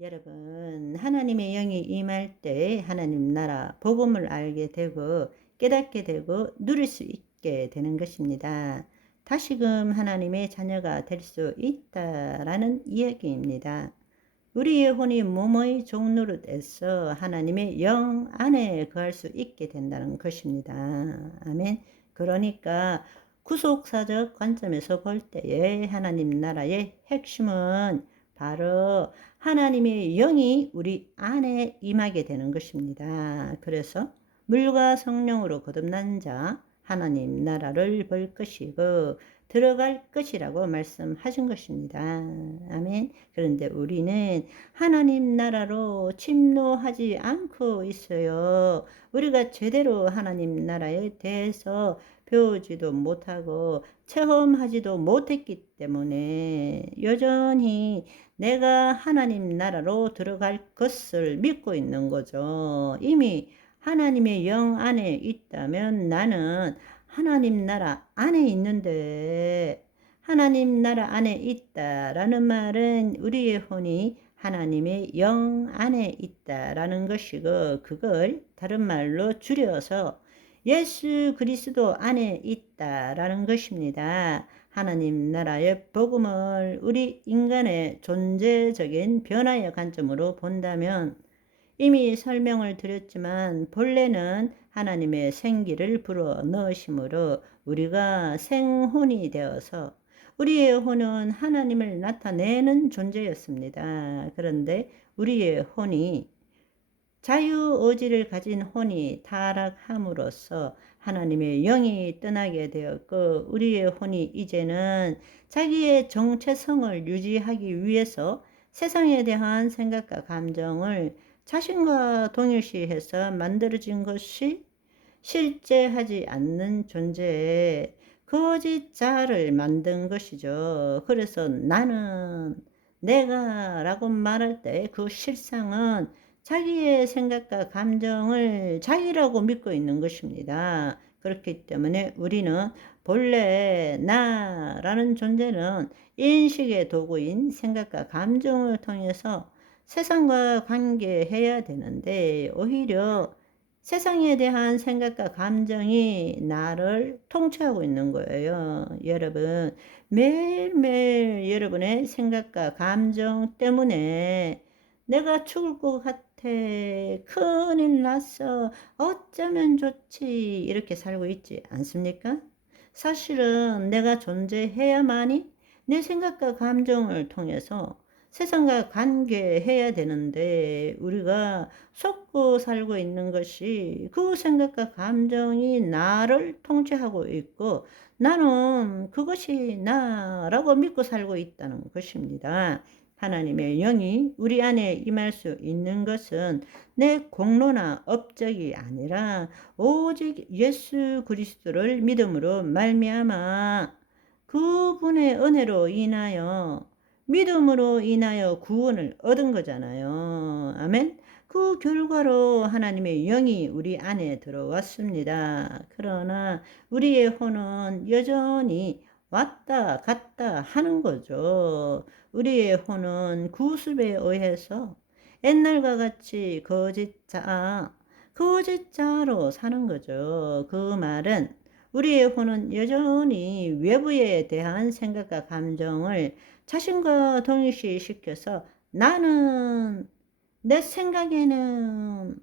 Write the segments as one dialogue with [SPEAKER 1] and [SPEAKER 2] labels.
[SPEAKER 1] 여러분, 하나님의 영이 임할 때 하나님 나라 복음을 알게 되고 깨닫게 되고 누릴 수 있게 되는 것입니다. 다시금 하나님의 자녀가 될 수 있다라는 이야기입니다. 우리의 혼이 몸의 종노릇에서 하나님의 영 안에 거할 수 있게 된다는 것입니다. 아멘. 그러니까 구속사적 관점에서 볼 때에 하나님 나라의 핵심은 바로 하나님의 영이 우리 안에 임하게 되는 것입니다. 그래서 물과 성령으로 거듭난 자 하나님 나라를 볼 것이고 들어갈 것이라고 말씀하신 것입니다. 아멘. 그런데 우리는 하나님 나라로 침노하지 않고 있어요. 우리가 제대로 하나님 나라에 대해서 배우지도 못하고 체험하지도 못했기 때문에 여전히 내가 하나님 나라로 들어갈 것을 믿고 있는 거죠. 이미 하나님의 영 안에 있다면 나는 하나님 나라 안에 있는데 하나님 나라 안에 있다라는 말은 우리의 혼이 하나님의 영 안에 있다라는 것이고 그걸 다른 말로 줄여서 예수 그리스도 안에 있다라는 것입니다. 하나님 나라의 복음을 우리 인간의 존재적인 변화의 관점으로 본다면 이미 설명을 드렸지만 본래는 하나님의 생기를 불어 넣으심으로 우리가 생혼이 되어서 우리의 혼은 하나님을 나타내는 존재였습니다. 그런데 우리의 혼이 자유 의지를 가진 혼이 타락함으로써 하나님의 영이 떠나게 되었고 우리의 혼이 이제는 자기의 정체성을 유지하기 위해서 세상에 대한 생각과 감정을 자신과 동일시해서 만들어진 것이 실제하지 않는 존재에 거짓 자를 만든 것이죠. 그래서 나는 내가 라고 말할 때 그 실상은 자기의 생각과 감정을 자기라고 믿고 있는 것입니다. 그렇기 때문에 우리는 본래 나라는 존재는 인식의 도구인 생각과 감정을 통해서 세상과 관계해야 되는데 오히려 세상에 대한 생각과 감정이 나를 통치하고 있는 거예요. 여러분, 매일매일 여러분의 생각과 감정 때문에 내가 죽을 것 같 아. 큰일 났어. 어쩌면 좋지. 이렇게 살고 있지 않습니까? 사실은 내가 존재해야만이 내 생각과 감정을 통해서 세상과 관계해야 되는데 우리가 속고 살고 있는 것이 그 생각과 감정이 나를 통치하고 있고 나는 그것이 나라고 믿고 살고 있다는 것입니다. 하나님의 영이 우리 안에 임할 수 있는 것은 내 공로나 업적이 아니라 오직 예수 그리스도를 믿음으로 말미암아 그분의 은혜로 인하여 믿음으로 인하여 구원을 얻은 거잖아요. 아멘. 그 결과로 하나님의 영이 우리 안에 들어왔습니다. 그러나 우리의 혼은 여전히 왔다 갔다 하는 거죠. 우리의 혼은 구습에 의해서 옛날과 같이 거짓자, 거짓자로 사는 거죠. 그 말은 우리의 혼은 여전히 외부에 대한 생각과 감정을 자신과 동일시시켜서 나는 내 생각에는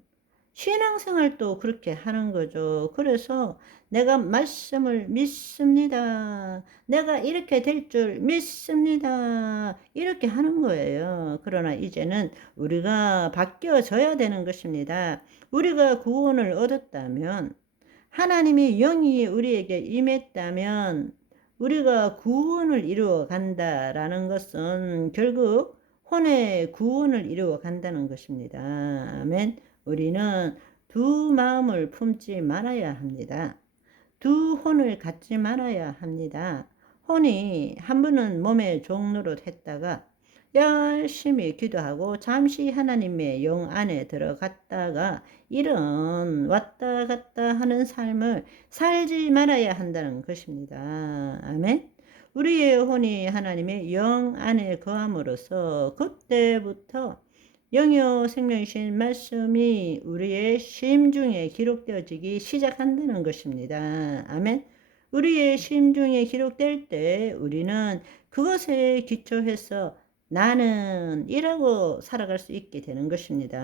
[SPEAKER 1] 신앙생활도 그렇게 하는 거죠. 그래서 내가 말씀을 믿습니다. 내가 이렇게 될 줄 믿습니다. 이렇게 하는 거예요. 그러나 이제는 우리가 바뀌어져야 되는 것입니다. 우리가 구원을 얻었다면 하나님의 영이 우리에게 임했다면 우리가 구원을 이루어 간다라는 것은 결국 혼의 구원을 이루어 간다는 것입니다. 아멘. 우리는 두 마음을 품지 말아야 합니다. 두 혼을 갖지 말아야 합니다. 혼이 한 번은 몸의 종로릇 했다가 열심히 기도하고 잠시 하나님의 영 안에 들어갔다가 이런 왔다 갔다 하는 삶을 살지 말아야 한다는 것입니다. 아멘. 우리의 혼이 하나님의 영 안에 거함으로써 그때부터 영요 생명이신 말씀이 우리의 심중에 기록되어지기 시작한다는 것입니다. 아멘. 우리의 심중에 기록될 때 우리는 그것에 기초해서 나는 이라고 살아갈 수 있게 되는 것입니다.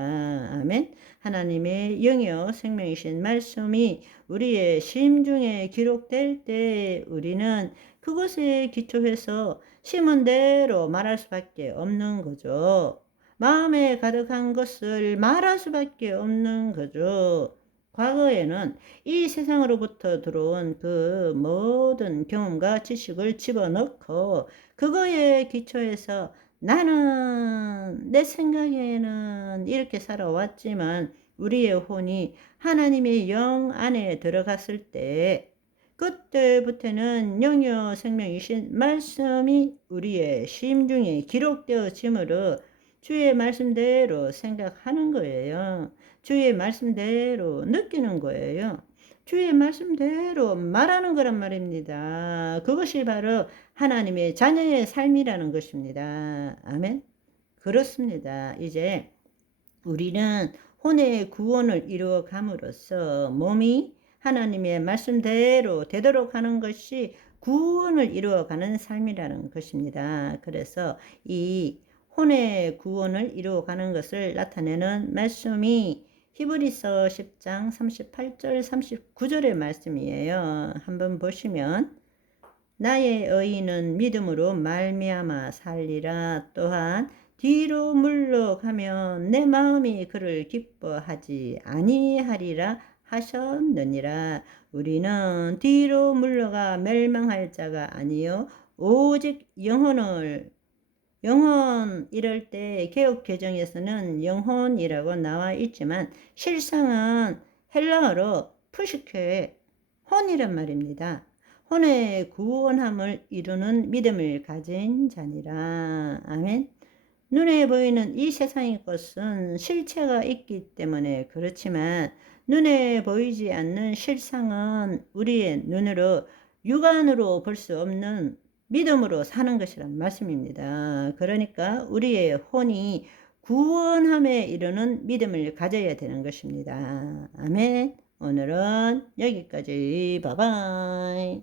[SPEAKER 1] 아멘. 하나님의 영이요 생명이신 말씀이 우리의 심중에 기록될 때 우리는 그것에 기초해서 심은 대로 말할 수밖에 없는 거죠. 마음에 가득한 것을 말할 수밖에 없는 거죠. 과거에는 이 세상으로부터 들어온 그 모든 경험과 지식을 집어넣고 그거에 기초해서 나는 내 생각에는 이렇게 살아왔지만 우리의 혼이 하나님의 영 안에 들어갔을 때 그때부터는 영여 생명이신 말씀이 우리의 심중에 기록되어지므로 주의 말씀대로 생각하는 거예요. 주의 말씀대로 느끼는 거예요. 주의 말씀대로 말하는 거란 말입니다. 그것이 바로 하나님의 자녀의 삶이라는 것입니다. 아멘. 그렇습니다. 이제 우리는 혼의 구원을 이루어 감으로써 몸이 하나님의 말씀대로 되도록 하는 것이 구원을 이루어 가는 삶이라는 것입니다. 그래서 이 혼의 구원을 이루어가는 것을 나타내는 말씀이 히브리서 10장 38절 39절의 말씀이에요. 한번 보시면 나의 의인은 믿음으로 말미암아 살리라 또한 뒤로 물러가면 내 마음이 그를 기뻐하지 아니하리라 하셨느니라 우리는 뒤로 물러가 멸망할 자가 아니요 오직 영혼을 영혼 이럴 때 개혁 개정에서는 영혼이라고 나와 있지만 실상은 헬라어로 푸시케 혼이란 말입니다. 혼의 구원함을 이루는 믿음을 가진 자니라. 아멘. 눈에 보이는 이 세상의 것은 실체가 있기 때문에 그렇지만 눈에 보이지 않는 실상은 우리의 눈으로 육안으로 볼 수 없는 믿음으로 사는 것이란 말씀입니다. 그러니까 우리의 혼이 구원함에 이르는 믿음을 가져야 되는 것입니다. 아멘. 오늘은 여기까지. 바바이.